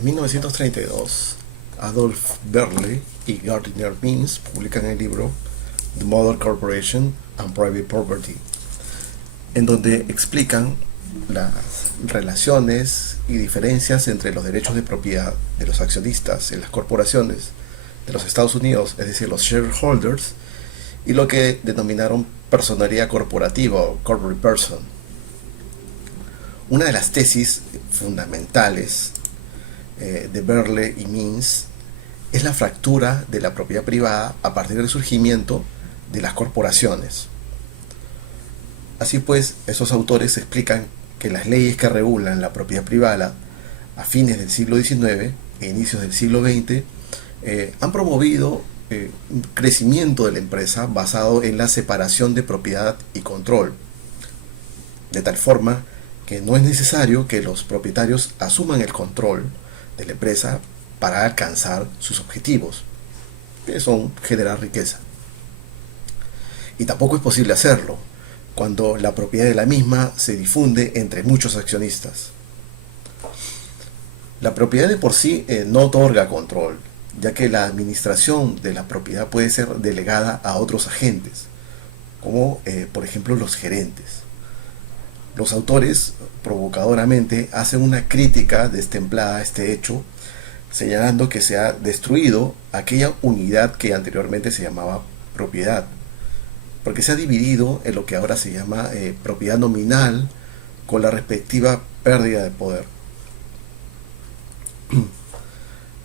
En 1932, Adolf Berle y Gardiner Means publican el libro The Model Corporation and Private Property, en donde explican las relaciones y diferencias entre los derechos de propiedad de los accionistas en las corporaciones de los Estados Unidos, es decir, los shareholders, y lo que denominaron personalidad corporativa o corporate person. Una de las tesis fundamentales de Berle y Means es la fractura de la propiedad privada a partir del surgimiento de las corporaciones. Así pues, esos autores explican que las leyes que regulan la propiedad privada a fines del siglo XIX e inicios del siglo XX han promovido un crecimiento de la empresa basado en la separación de propiedad y control, de tal forma que no es necesario que los propietarios asuman el control de la empresa para alcanzar sus objetivos, que son generar riqueza. Y tampoco es posible hacerlo cuando la propiedad de la misma se difunde entre muchos accionistas. La propiedad de por sí no otorga control, ya que la administración de la propiedad puede ser delegada a otros agentes, como por ejemplo los gerentes. Los autores provocadoramente hacen una crítica destemplada a este hecho, señalando que se ha destruido aquella unidad que anteriormente se llamaba propiedad, porque se ha dividido en lo que ahora se llama propiedad nominal, con la respectiva pérdida de poder.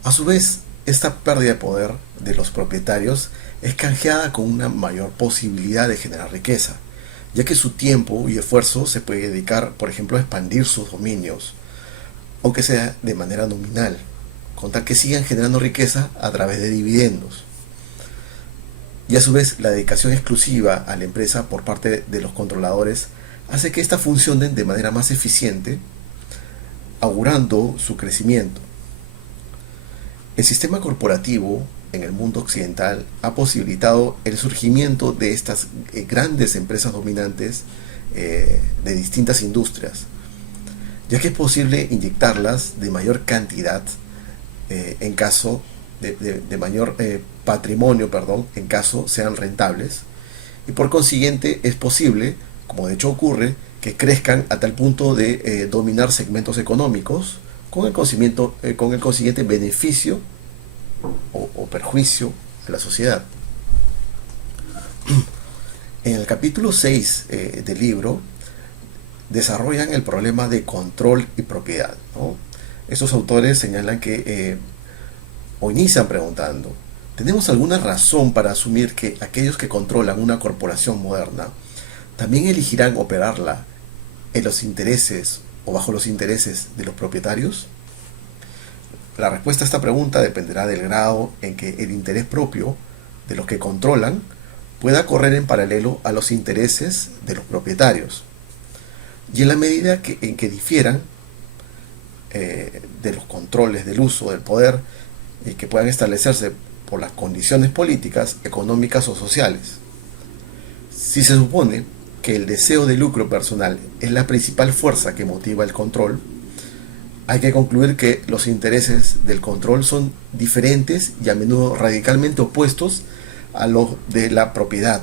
A su vez, esta pérdida de poder de los propietarios es canjeada con una mayor posibilidad de generar riqueza, ya que su tiempo y esfuerzo se puede dedicar, por ejemplo, a expandir sus dominios, aunque sea de manera nominal, con tal que sigan generando riqueza a través de dividendos. Y a su vez, la dedicación exclusiva a la empresa por parte de los controladores hace que ésta funcione de manera más eficiente, augurando su crecimiento. El sistema corporativo en el mundo occidental ha posibilitado el surgimiento de estas grandes empresas dominantes de distintas industrias, ya que es posible inyectarlas de mayor cantidad en caso de mayor patrimonio, en caso sean rentables, y por consiguiente es posible, como de hecho ocurre, que crezcan a tal punto de dominar segmentos económicos con el consiguiente beneficio o perjuicio a la sociedad. En el capítulo 6 del libro desarrollan el problema de control y propiedad, ¿no? Estos autores señalan que o inician preguntando: ¿tenemos alguna razón para asumir que aquellos que controlan una corporación moderna también elegirán operarla en los intereses o bajo los intereses de los propietarios? La respuesta a esta pregunta dependerá del grado en que el interés propio de los que controlan pueda correr en paralelo a los intereses de los propietarios, y en la medida en que difieran de los controles del uso del poder que puedan establecerse por las condiciones políticas, económicas o sociales. Si se supone que el deseo de lucro personal es la principal fuerza que motiva el control, hay que concluir que los intereses del control son diferentes y a menudo radicalmente opuestos a los de la propiedad,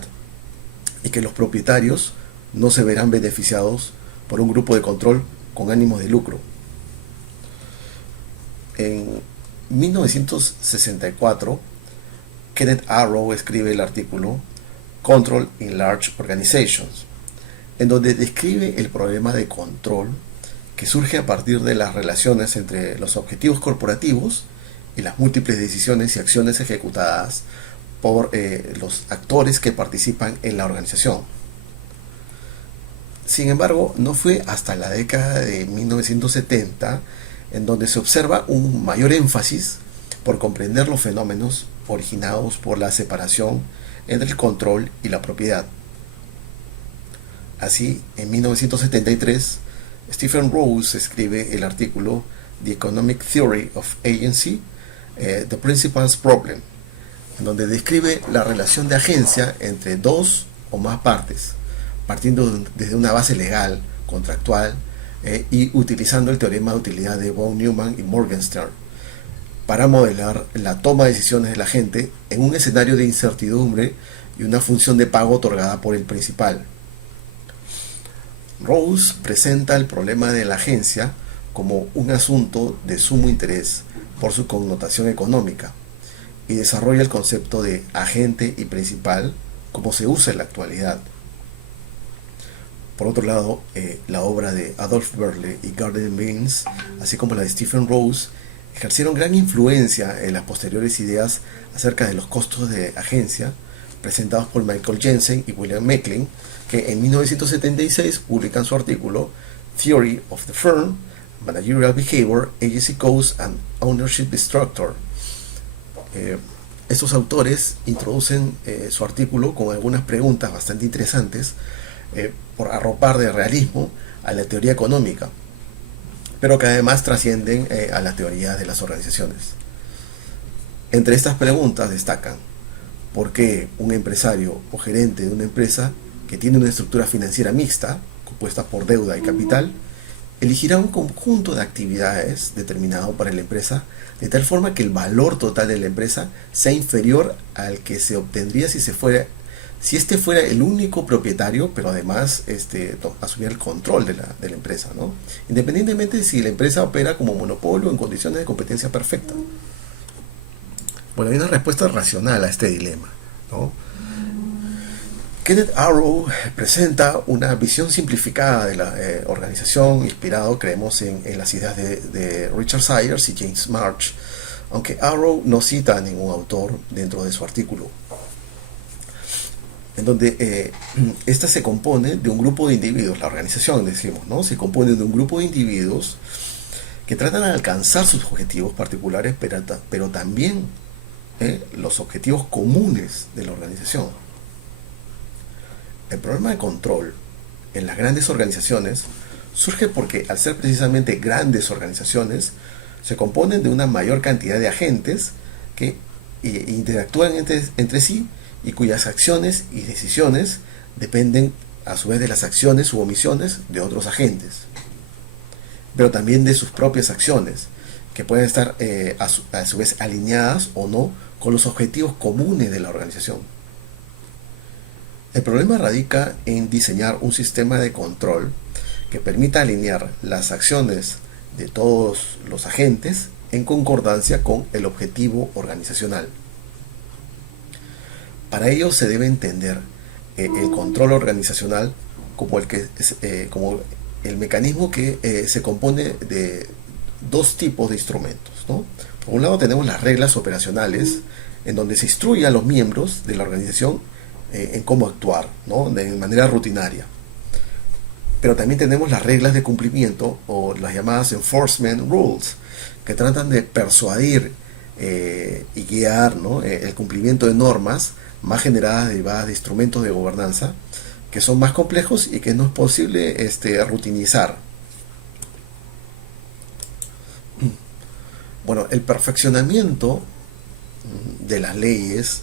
y que los propietarios no se verán beneficiados por un grupo de control con ánimos de lucro. En 1964, Kenneth Arrow escribe el artículo Control in Large Organizations, en donde describe el problema de control que surge a partir de las relaciones entre los objetivos corporativos y las múltiples decisiones y acciones ejecutadas por los actores que participan en la organización. Sin embargo, no fue hasta la década de 1970 en donde se observa un mayor énfasis por comprender los fenómenos originados por la separación entre el control y la propiedad. Así, en 1973, Stephen Rose escribe el artículo The Economic Theory of Agency, The Principal's Problem, en donde describe la relación de agencia entre dos o más partes, partiendo desde una base legal, contractual, y utilizando el teorema de utilidad de von Neumann y Morgenstern para modelar la toma de decisiones de la gente en un escenario de incertidumbre y una función de pago otorgada por el principal. Rose presenta el problema de la agencia como un asunto de sumo interés por su connotación económica y desarrolla el concepto de agente y principal como se usa en la actualidad. Por otro lado, la obra de Adolf Berle y Gardner Means, así como la de Stephen Rose, ejercieron gran influencia en las posteriores ideas acerca de los costos de agencia presentados por Michael Jensen y William Meckling, que en 1976 publican su artículo Theory of the Firm, Managerial Behavior, Agency Costs and Ownership Structure. Estos autores introducen su artículo con algunas preguntas bastante interesantes por arropar de realismo a la teoría económica, pero que además trascienden a la teoría de las organizaciones. Entre estas preguntas destacan: ¿por qué un empresario o gerente de una empresa que tiene una estructura financiera mixta, compuesta por deuda y capital, elegirá un conjunto de actividades determinado para la empresa de tal forma que el valor total de la empresa sea inferior al que se obtendría si este fuera el único propietario, pero además asumiera el control de la empresa, ¿no? Independientemente de si la empresa opera como monopolio en condiciones de competencia perfecta? Bueno, hay una respuesta racional a este dilema, ¿no? Kenneth Arrow presenta una visión simplificada de la organización, inspirado, creemos, en las ideas de Richard Sayers y James March, aunque Arrow no cita a ningún autor dentro de su artículo, en donde esta se compone de un grupo de individuos. La organización, decimos, ¿no? Se compone de un grupo de individuos que tratan de alcanzar sus objetivos particulares, pero también los objetivos comunes de la organización. El problema de control en las grandes organizaciones surge porque, al ser precisamente grandes organizaciones, se componen de una mayor cantidad de agentes que interactúan entre sí y cuyas acciones y decisiones dependen a su vez de las acciones u omisiones de otros agentes, pero también de sus propias acciones, que pueden estar a su vez alineadas o no con los objetivos comunes de la organización. El problema radica en diseñar un sistema de control que permita alinear las acciones de todos los agentes en concordancia con el objetivo organizacional. Para ello se debe entender el control organizacional como el mecanismo que se compone de dos tipos de instrumentos, ¿no? Por un lado tenemos las reglas operacionales, en donde se instruye a los miembros de la organización en cómo actuar, ¿no? De manera rutinaria. Pero también tenemos las reglas de cumplimiento, o las llamadas enforcement rules, que tratan de persuadir y guiar, ¿no? El cumplimiento de normas más generadas derivadas de instrumentos de gobernanza que son más complejos y que no es posible rutinizar. Bueno, el perfeccionamiento de las leyes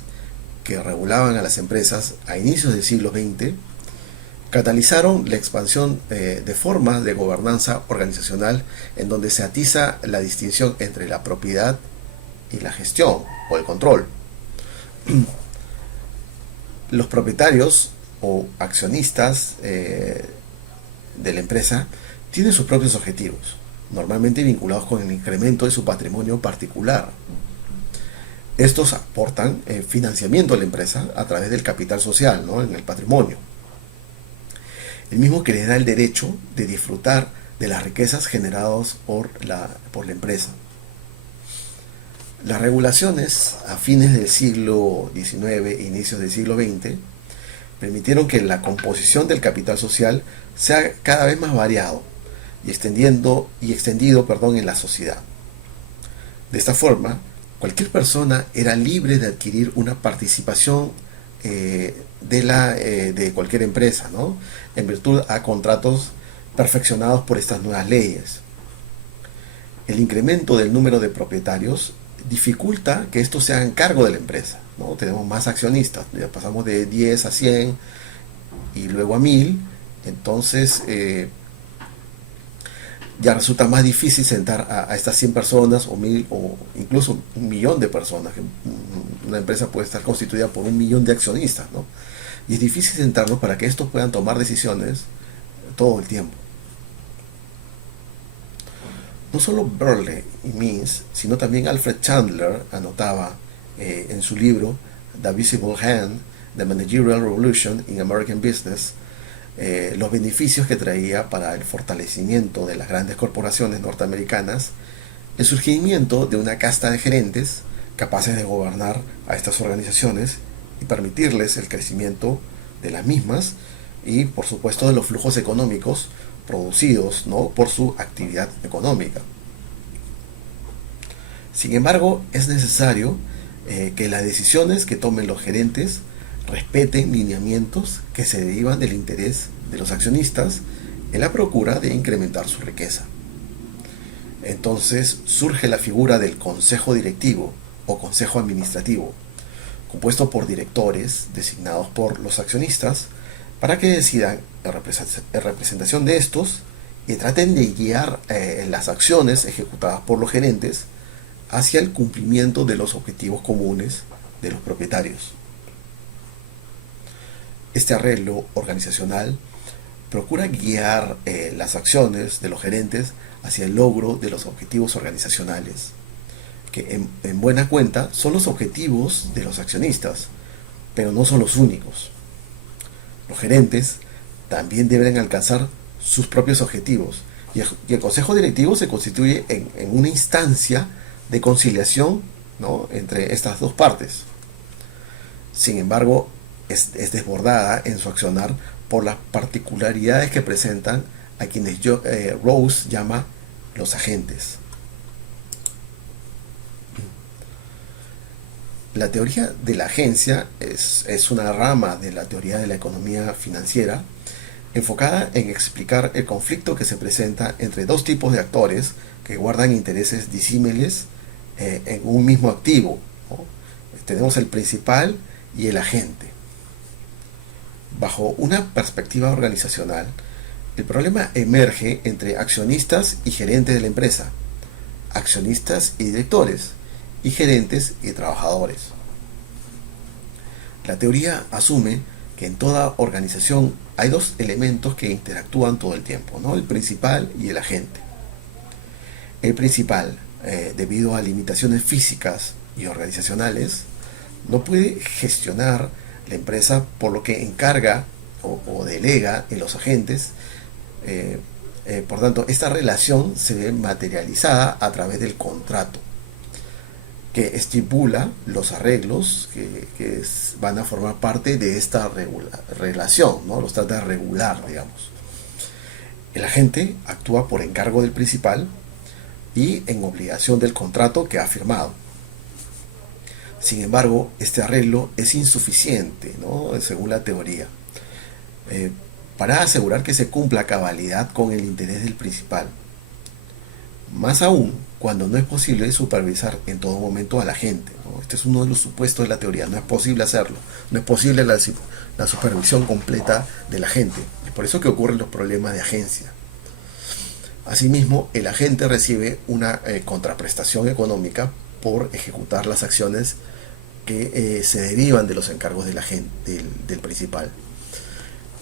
que regulaban a las empresas a inicios del siglo XX catalizaron la expansión de formas de gobernanza organizacional en donde se atiza la distinción entre la propiedad y la gestión o el control. Los propietarios o accionistas de la empresa tienen sus propios objetivos, normalmente vinculados con el incremento de su patrimonio particular. Estos aportan financiamiento a la empresa a través del capital social, ¿no? En el patrimonio, el mismo que les da el derecho de disfrutar de las riquezas generadas por la empresa. Las regulaciones a fines del siglo XIX e inicios del siglo XX permitieron que la composición del capital social sea cada vez más variado y extendido en la sociedad. De esta forma, cualquier persona era libre de adquirir una participación de cualquier empresa, ¿no? En virtud a contratos perfeccionados por estas nuevas leyes. El incremento del número de propietarios dificulta que estos se hagan cargo de la empresa, ¿no? Tenemos más accionistas, ya pasamos de 10 a 100 y luego a 1000. Entonces Ya resulta más difícil sentar a estas 100 personas o 1000 o incluso 1 millón de personas. Una empresa puede estar constituida por 1 millón de accionistas, ¿no? Y es difícil sentarlos para que estos puedan tomar decisiones todo el tiempo. No solo Burley y Means, sino también Alfred Chandler anotaba en su libro The Visible Hand, The Managerial Revolution in American Business, los beneficios que traía para el fortalecimiento de las grandes corporaciones norteamericanas el surgimiento de una casta de gerentes capaces de gobernar a estas organizaciones y permitirles el crecimiento de las mismas y por supuesto de los flujos económicos producidos, ¿no?, por su actividad económica. Sin embargo, es necesario que las decisiones que tomen los gerentes respeten lineamientos que se derivan del interés de los accionistas en la procura de incrementar su riqueza. Entonces surge la figura del consejo directivo o consejo administrativo, compuesto por directores designados por los accionistas para que decidan en representación de estos y traten de guiar las acciones ejecutadas por los gerentes hacia el cumplimiento de los objetivos comunes de los propietarios. Este arreglo organizacional procura guiar las acciones de los gerentes hacia el logro de los objetivos organizacionales, que en buena cuenta son los objetivos de los accionistas, pero no son los únicos. Los gerentes también deben alcanzar sus propios objetivos y el consejo directivo se constituye en una instancia de conciliación, ¿no?, entre estas dos partes. Sin embargo, es desbordada en su accionar por las particularidades que presentan a quienes Rose llama los agentes. La teoría de la agencia es una rama de la teoría de la economía financiera enfocada en explicar el conflicto que se presenta entre dos tipos de actores que guardan intereses disímiles en un mismo activo, ¿no? Tenemos el principal y el agente. Bajo una perspectiva organizacional, el problema emerge entre accionistas y gerentes de la empresa, accionistas y directores, y gerentes y trabajadores. La teoría asume que en toda organización hay dos elementos que interactúan todo el tiempo, ¿no?, el principal y el agente. El principal, debido a limitaciones físicas y organizacionales, no puede gestionar la empresa, por lo que encarga o delega en los agentes. Por tanto, esta relación se ve materializada a través del contrato, que estipula los arreglos que van a formar parte de esta relación, ¿no? Los trata de regular, digamos. El agente actúa por encargo del principal y en obligación del contrato que ha firmado. Sin embargo, este arreglo es insuficiente, ¿no?, según la teoría, para asegurar que se cumpla a cabalidad con el interés del principal. Más aún, cuando no es posible supervisar en todo momento a la gente, ¿no? Este es uno de los supuestos de la teoría, no es posible hacerlo, no es posible la supervisión completa de la gente. Es por eso que ocurren los problemas de agencia. Asimismo, el agente recibe una contraprestación económica por ejecutar las acciones que se derivan de los encargos del principal.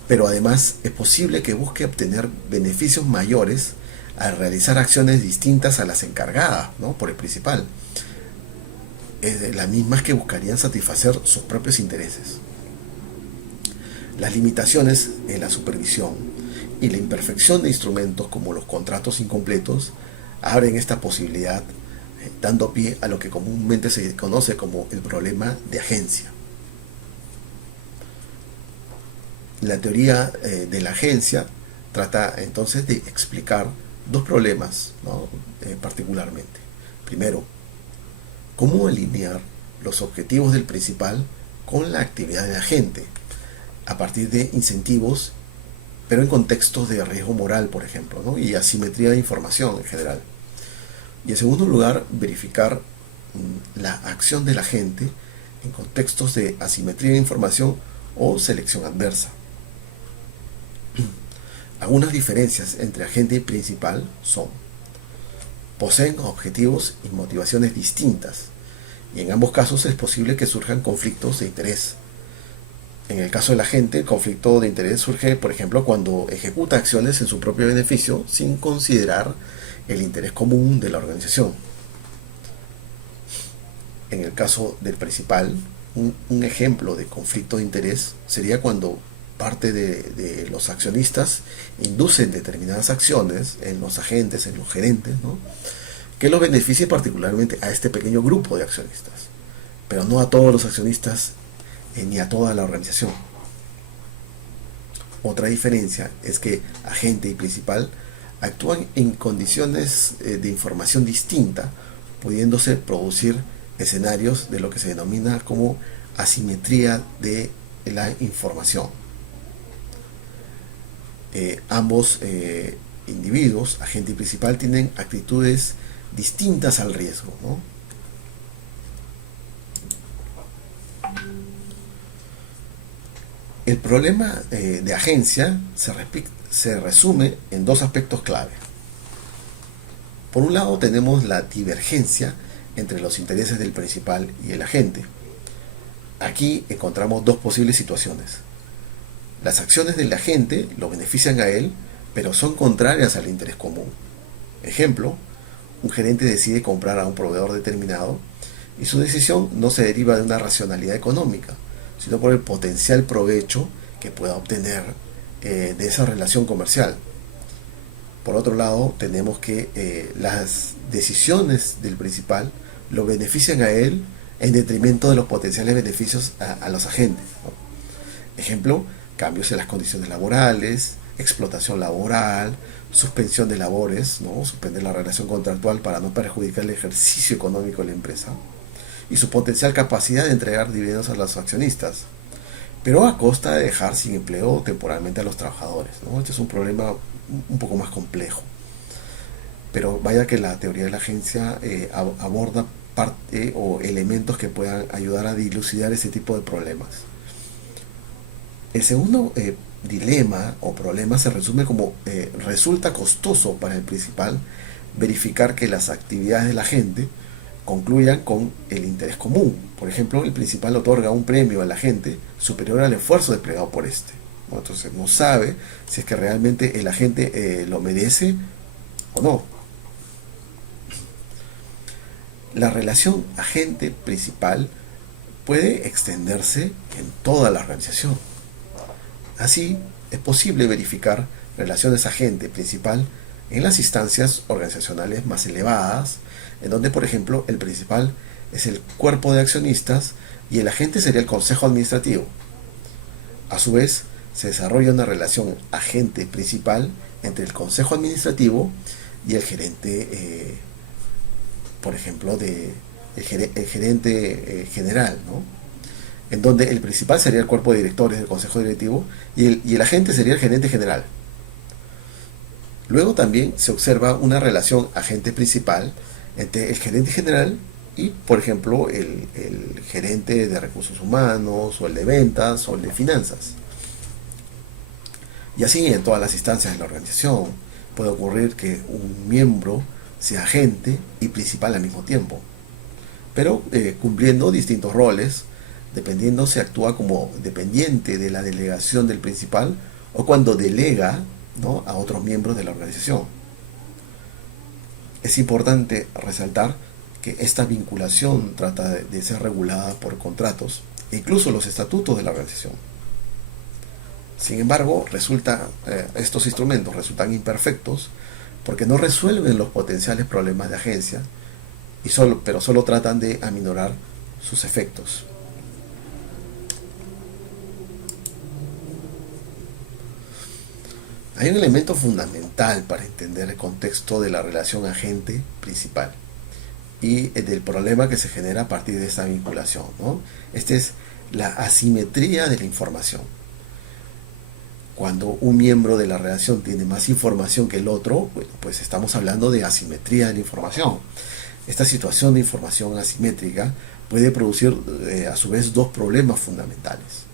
Pero además es posible que busque obtener beneficios mayores al realizar acciones distintas a las encargadas, ¿no?, por el principal, las mismas que buscarían satisfacer sus propios intereses. Las limitaciones en la supervisión y la imperfección de instrumentos como los contratos incompletos abren esta posibilidad, dando pie a lo que comúnmente se conoce como el problema de agencia. La teoría de la agencia trata entonces de explicar dos problemas, ¿no?, particularmente. Primero, cómo alinear los objetivos del principal con la actividad del agente a partir de incentivos, pero en contextos de riesgo moral, por ejemplo, ¿no?, y asimetría de información en general. Y en segundo lugar, verificar la acción del agente en contextos de asimetría de información o selección adversa. Algunas diferencias entre agente y principal son: poseen objetivos y motivaciones distintas, y en ambos casos es posible que surjan conflictos de interés. En el caso del agente, el conflicto de interés surge, por ejemplo, cuando ejecuta acciones en su propio beneficio sin considerar el interés común de la organización. En el caso del principal, un ejemplo de conflicto de interés sería cuando parte de los accionistas inducen determinadas acciones en los agentes, en los gerentes, ¿no?, que los beneficie particularmente a este pequeño grupo de accionistas, pero no a todos los accionistas ni a toda la organización. Otra diferencia es que agente y principal actúan en condiciones de información distinta, pudiéndose producir escenarios de lo que se denomina como asimetría de la información. Ambos individuos, agente y principal, tienen actitudes distintas al riesgo, ¿no? El problema de agencia se resume en dos aspectos clave. Por un lado tenemos la divergencia entre los intereses del principal y el agente. Aquí encontramos dos posibles situaciones. Las acciones del agente lo benefician a él, pero son contrarias al interés común. Ejemplo: un gerente decide comprar a un proveedor determinado y su decisión no se deriva de una racionalidad económica, sino por el potencial provecho que pueda obtener de esa relación comercial. Por otro lado, tenemos que las decisiones del principal lo benefician a él en detrimento de los potenciales beneficios a los agentes, ¿no? Ejemplo: cambios en las condiciones laborales, explotación laboral, suspensión de labores, ¿no?, suspender la relación contractual para no perjudicar el ejercicio económico de la empresa, y su potencial capacidad de entregar dividendos a los accionistas, pero a costa de dejar sin empleo temporalmente a los trabajadores, ¿no? Este es un problema un poco más complejo, pero vaya que la teoría de la agencia aborda parte o elementos que puedan ayudar a dilucidar ese tipo de problemas. El segundo dilema o problema se resume como resulta costoso para el principal verificar que las actividades del agente concluyan con el interés común. Por ejemplo, el principal otorga un premio al agente superior al esfuerzo desplegado por este, ¿no? Entonces no sabe si es que realmente el agente lo merece o no. La relación agente-principal puede extenderse en toda la organización. Así, es posible verificar relaciones agente-principal en las instancias organizacionales más elevadas, en donde, por ejemplo, el principal es el cuerpo de accionistas y el agente sería el consejo administrativo. A su vez, se desarrolla una relación agente-principal entre el consejo administrativo y el gerente, por ejemplo, el gerente general, ¿no?, en donde el principal sería el cuerpo de directores del consejo directivo y el agente sería el gerente general. Luego también se observa una relación agente-principal entre el gerente general y, por ejemplo, el gerente de recursos humanos, o el de ventas, o el de finanzas. Y así en todas las instancias de la organización puede ocurrir que un miembro sea agente y principal al mismo tiempo, pero cumpliendo distintos roles, dependiendo si actúa como dependiente de la delegación del principal o cuando delega, ¿no?, a otros miembros de la organización. Es importante resaltar que esta vinculación trata de ser regulada por contratos e incluso los estatutos de la organización. Sin embargo, estos instrumentos resultan imperfectos porque no resuelven los potenciales problemas de agencia, pero solo tratan de aminorar sus efectos. Hay un elemento fundamental para entender el contexto de la relación agente-principal y del problema que se genera a partir de esta vinculación, ¿no? Este es la asimetría de la información. Cuando un miembro de la relación tiene más información que el otro, bueno, pues estamos hablando de asimetría de la información. Esta situación de información asimétrica puede producir a su vez dos problemas fundamentales.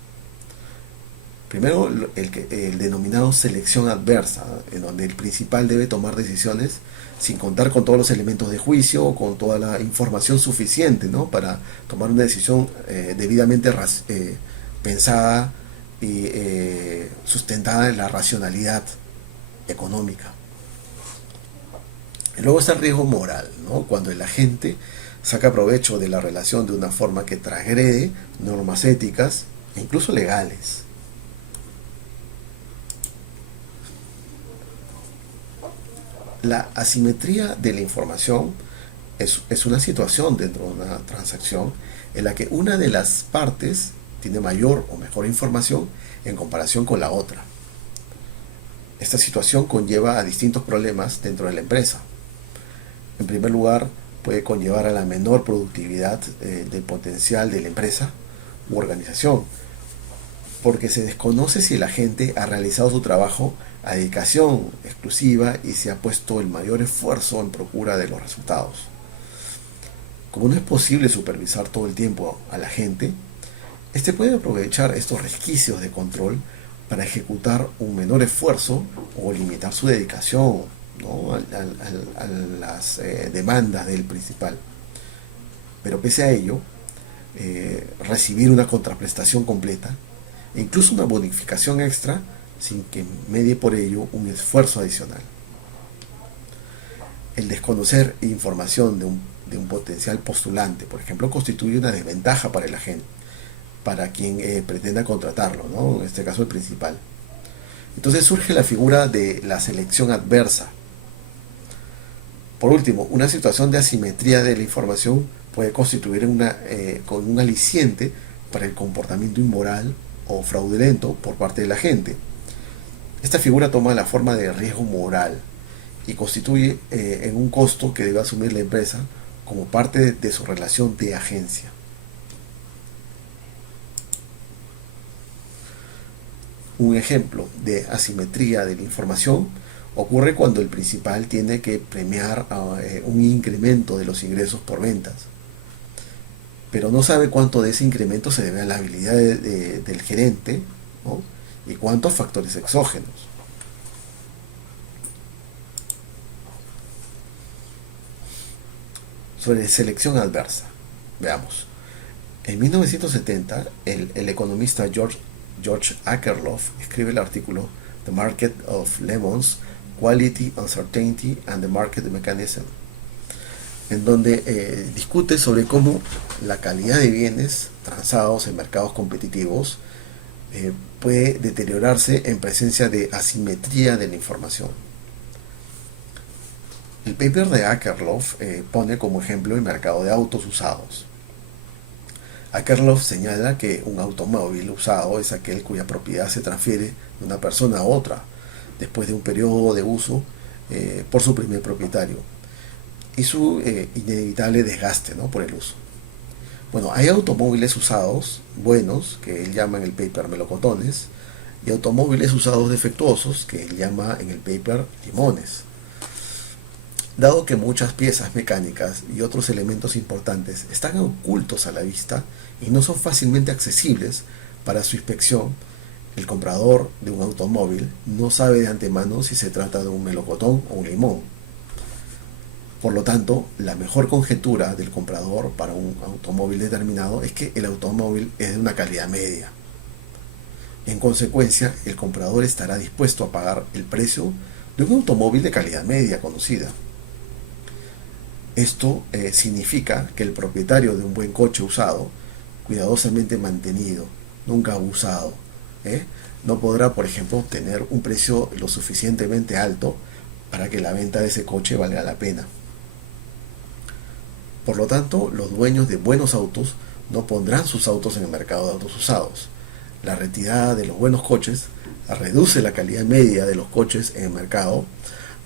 Primero, el denominado selección adversa, en donde el principal debe tomar decisiones sin contar con todos los elementos de juicio o con toda la información suficiente, ¿no?, para tomar una decisión debidamente pensada y sustentada en la racionalidad económica. Y luego está el riesgo moral, ¿no?, cuando el agente saca provecho de la relación de una forma que transgrede normas éticas e incluso legales. La asimetría de la información es una situación dentro de una transacción en la que una de las partes tiene mayor o mejor información en comparación con la otra. Esta situación conlleva a distintos problemas dentro de la empresa. En primer lugar, puede conllevar a la menor productividad del potencial de la empresa u organización, porque se desconoce si el agente ha realizado su trabajo a dedicación exclusiva y se ha puesto el mayor esfuerzo en procura de los resultados. Como no es posible supervisar todo el tiempo al agente, este puede aprovechar estos resquicios de control para ejecutar un menor esfuerzo o limitar su dedicación, ¿no?, a las demandas del principal. Pero pese a ello, recibir una contraprestación completa e incluso una bonificación extra sin que medie por ello un esfuerzo adicional. El desconocer información de un potencial postulante, por ejemplo, constituye una desventaja para el agente, para quien pretenda contratarlo, ¿no?, en este caso el principal. Entonces surge la figura de la selección adversa. Por último, una situación de asimetría de la información puede constituir con un aliciente para el comportamiento inmoral o fraudulento por parte del agente. Esta figura toma la forma de riesgo moral y constituye en un costo que debe asumir la empresa como parte de su relación de agencia. Un ejemplo de asimetría de la información ocurre cuando el principal tiene que premiar un incremento de los ingresos por ventas, pero no sabe cuánto de ese incremento se debe a la habilidad del gerente, ¿no?, y cuánto a factores exógenos. Sobre selección adversa, veamos. En 1970, el economista George Akerlof escribe el artículo The Market of Lemons, Quality, Uncertainty and the Market Mechanism, en donde discute sobre cómo la calidad de bienes transados en mercados competitivos puede deteriorarse en presencia de asimetría de la información. El paper de Akerlof pone como ejemplo el mercado de autos usados. Akerlof señala que un automóvil usado es aquel cuya propiedad se transfiere de una persona a otra después de un periodo de uso por su primer propietario y su inevitable desgaste, ¿no?, por el uso. Bueno, hay automóviles usados buenos, que él llama en el paper melocotones, y automóviles usados defectuosos, que él llama en el paper limones. Dado que muchas piezas mecánicas y otros elementos importantes están ocultos a la vista y no son fácilmente accesibles para su inspección, el comprador de un automóvil no sabe de antemano si se trata de un melocotón o un limón. Por lo tanto, la mejor conjetura del comprador para un automóvil determinado es que el automóvil es de una calidad media. En consecuencia, el comprador estará dispuesto a pagar el precio de un automóvil de calidad media conocida. Esto significa que el propietario de un buen coche usado, cuidadosamente mantenido, nunca abusado, no podrá, por ejemplo, obtener un precio lo suficientemente alto para que la venta de ese coche valga la pena. Por lo tanto, los dueños de buenos autos no pondrán sus autos en el mercado de autos usados. La retirada de los buenos coches reduce la calidad media de los coches en el mercado,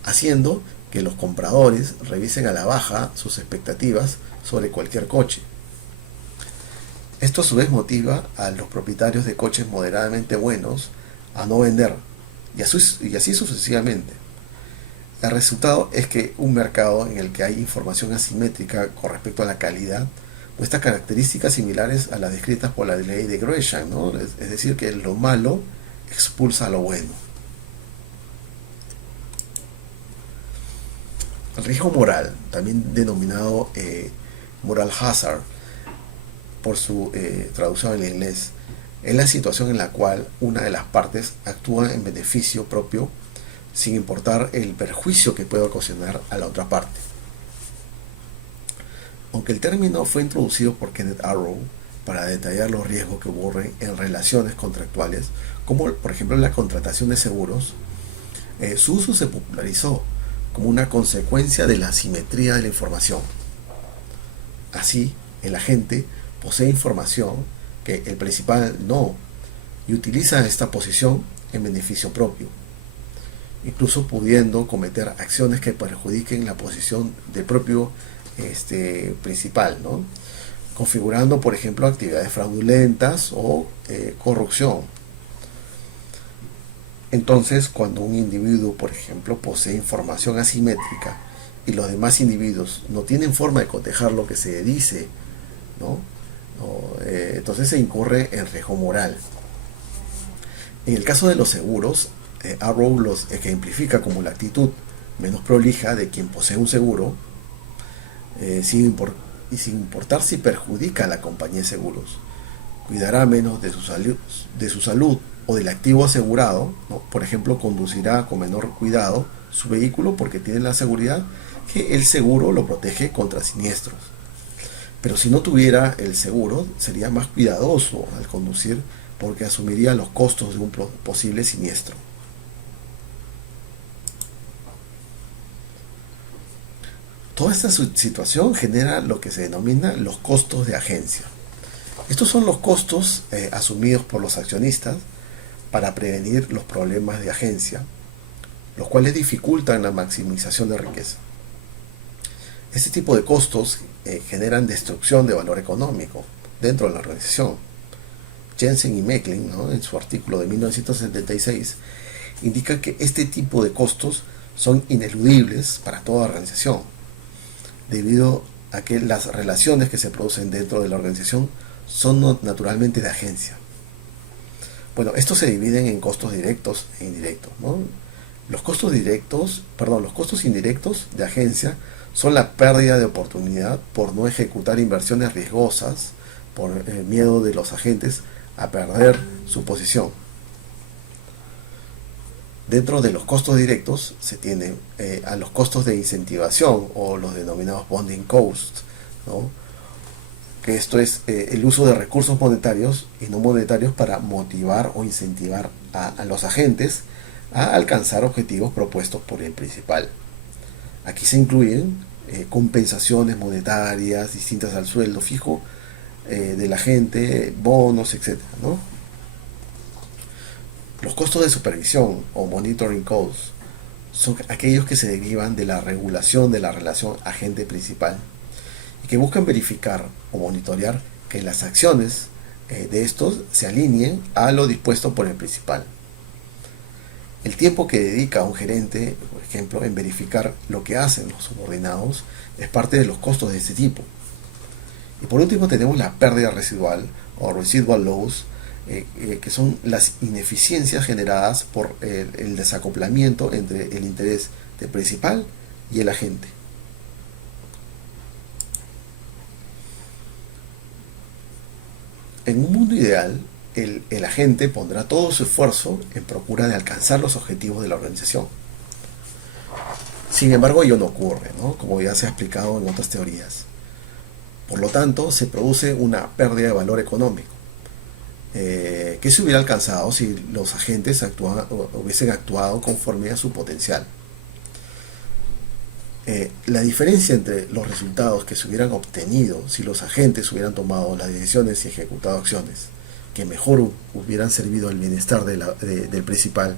haciendo que los compradores revisen a la baja sus expectativas sobre cualquier coche. Esto a su vez motiva a los propietarios de coches moderadamente buenos a no vender, y así sucesivamente. El resultado es que un mercado en el que hay información asimétrica con respecto a la calidad muestra características similares a las descritas por la ley de Gresham, ¿no? Es decir, que lo malo expulsa lo bueno. El riesgo moral, también denominado moral hazard por su traducción en inglés, es la situación en la cual una de las partes actúa en beneficio propio sin importar el perjuicio que pueda ocasionar a la otra parte. Aunque el término fue introducido por Kenneth Arrow para detallar los riesgos que ocurren en relaciones contractuales, como por ejemplo la contratación de seguros, su uso se popularizó como una consecuencia de la asimetría de la información. Así, el agente posee información que el principal no, y utiliza esta posición en beneficio propio, incluso pudiendo cometer acciones que perjudiquen la posición del propio principal, ¿no? Configurando, por ejemplo, actividades fraudulentas o corrupción. Entonces, cuando un individuo, por ejemplo, posee información asimétrica y los demás individuos no tienen forma de cotejar lo que se dice, ¿no? Entonces se incurre en riesgo moral. En el caso de los seguros, Arrow los ejemplifica como la actitud menos prolija de quien posee un seguro, sin importar si perjudica a la compañía de seguros. Cuidará menos de su salud o del activo asegurado, ¿no? Por ejemplo, conducirá con menor cuidado su vehículo porque tiene la seguridad que el seguro lo protege contra siniestros. Pero si no tuviera el seguro, sería más cuidadoso al conducir porque asumiría los costos de un posible siniestro. Toda esta situación genera lo que se denomina los costos de agencia. Estos son los costos asumidos por los accionistas para prevenir los problemas de agencia, los cuales dificultan la maximización de riqueza. Este tipo de costos generan destrucción de valor económico dentro de la organización. Jensen y Mecklen, ¿no?, en su artículo de 1976, indica que este tipo de costos son ineludibles para toda organización, debido a que las relaciones que se producen dentro de la organización son naturalmente de agencia. Bueno, estos se dividen en costos directos e indirectos, ¿no? Los costos indirectos de agencia son la pérdida de oportunidad por no ejecutar inversiones riesgosas, por el miedo de los agentes a perder su posición. Dentro de los costos directos se tienen a los costos de incentivación o los denominados bonding costs, ¿no? Que esto es el uso de recursos monetarios y no monetarios para motivar o incentivar a los agentes a alcanzar objetivos propuestos por el principal. Aquí se incluyen compensaciones monetarias distintas al sueldo fijo del agente, bonos, etc., ¿no? Los costos de supervisión o monitoring costs son aquellos que se derivan de la regulación de la relación agente-principal y que buscan verificar o monitorear que las acciones de estos se alineen a lo dispuesto por el principal. El tiempo que dedica un gerente, por ejemplo, en verificar lo que hacen los subordinados es parte de los costos de este tipo. Y por último tenemos la pérdida residual o residual loss, que son las ineficiencias generadas por el desacoplamiento entre el interés del principal y el agente. En un mundo ideal, el agente pondrá todo su esfuerzo en procura de alcanzar los objetivos de la organización. Sin embargo, ello no ocurre, ¿no?, como ya se ha explicado en otras teorías. Por lo tanto, se produce una pérdida de valor económico, que se hubiera alcanzado si los agentes hubiesen actuado conforme a su potencial. La diferencia entre los resultados que se hubieran obtenido si los agentes hubieran tomado las decisiones y ejecutado acciones que mejor hubieran servido al bienestar del principal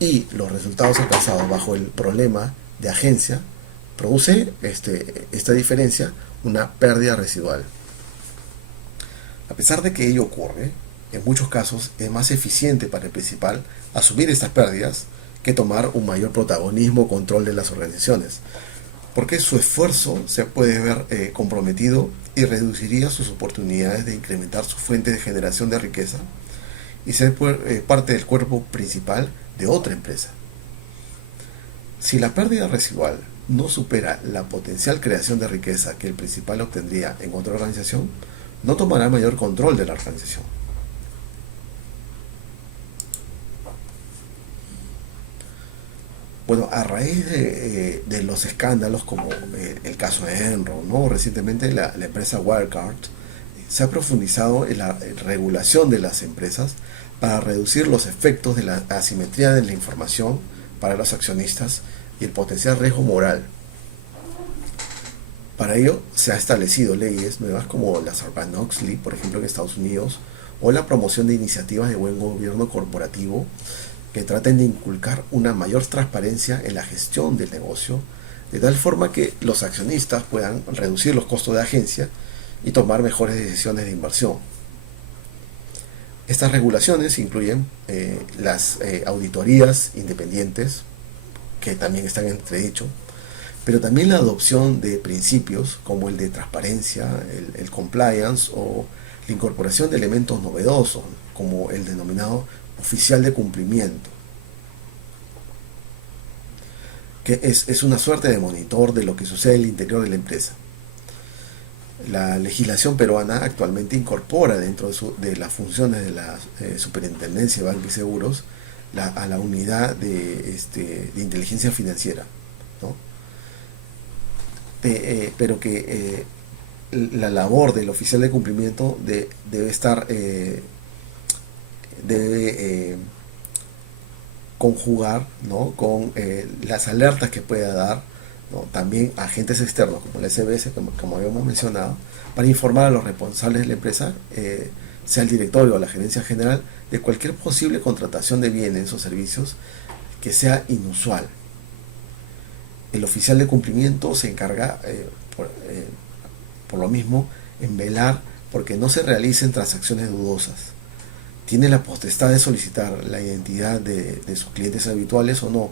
y los resultados alcanzados bajo el problema de agencia, produce esta diferencia una pérdida residual. A pesar de que ello ocurre, en muchos casos es más eficiente para el principal asumir estas pérdidas que tomar un mayor protagonismo o control de las organizaciones, porque su esfuerzo se puede ver comprometido y reduciría sus oportunidades de incrementar su fuente de generación de riqueza y ser parte del cuerpo principal de otra empresa. Si la pérdida residual no supera la potencial creación de riqueza que el principal obtendría en otra organización, no tomará mayor control de la organización. Bueno, a raíz de los escándalos como el caso de Enron, ¿no? Recientemente la empresa Wirecard, se ha profundizado en la regulación de las empresas para reducir los efectos de la asimetría de la información para los accionistas y el potencial riesgo moral. Para ello se ha establecido leyes nuevas como la Sarbanes-Oxley, por ejemplo en Estados Unidos, o la promoción de iniciativas de buen gobierno corporativo que traten de inculcar una mayor transparencia en la gestión del negocio, de tal forma que los accionistas puedan reducir los costos de agencia y tomar mejores decisiones de inversión. Estas regulaciones incluyen las auditorías independientes, que también están en entredicho, pero también la adopción de principios como el de transparencia, el compliance o la incorporación de elementos novedosos, como el denominado oficial de cumplimiento, que es una suerte de monitor de lo que sucede en el interior de la empresa. La legislación peruana actualmente incorpora dentro de las funciones de la Superintendencia de Bancos y Seguros a la unidad de inteligencia financiera, ¿no? Pero que la labor del oficial de cumplimiento debe estar debe conjugar, ¿no? Con las alertas que pueda dar, ¿no? También agentes externos como el SBS, como habíamos mencionado, para informar a los responsables de la empresa, sea el directorio o la gerencia general, de cualquier posible contratación de bienes o servicios que sea inusual. El oficial de cumplimiento se encarga, por lo mismo, en velar porque no se realicen transacciones dudosas. Tiene la potestad de solicitar la identidad de sus clientes habituales o no,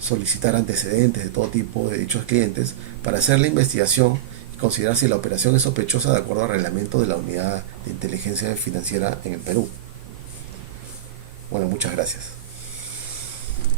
solicitar antecedentes de todo tipo de dichos clientes para hacer la investigación y considerar si la operación es sospechosa de acuerdo al reglamento de la Unidad de Inteligencia Financiera en el Perú. Bueno, muchas gracias.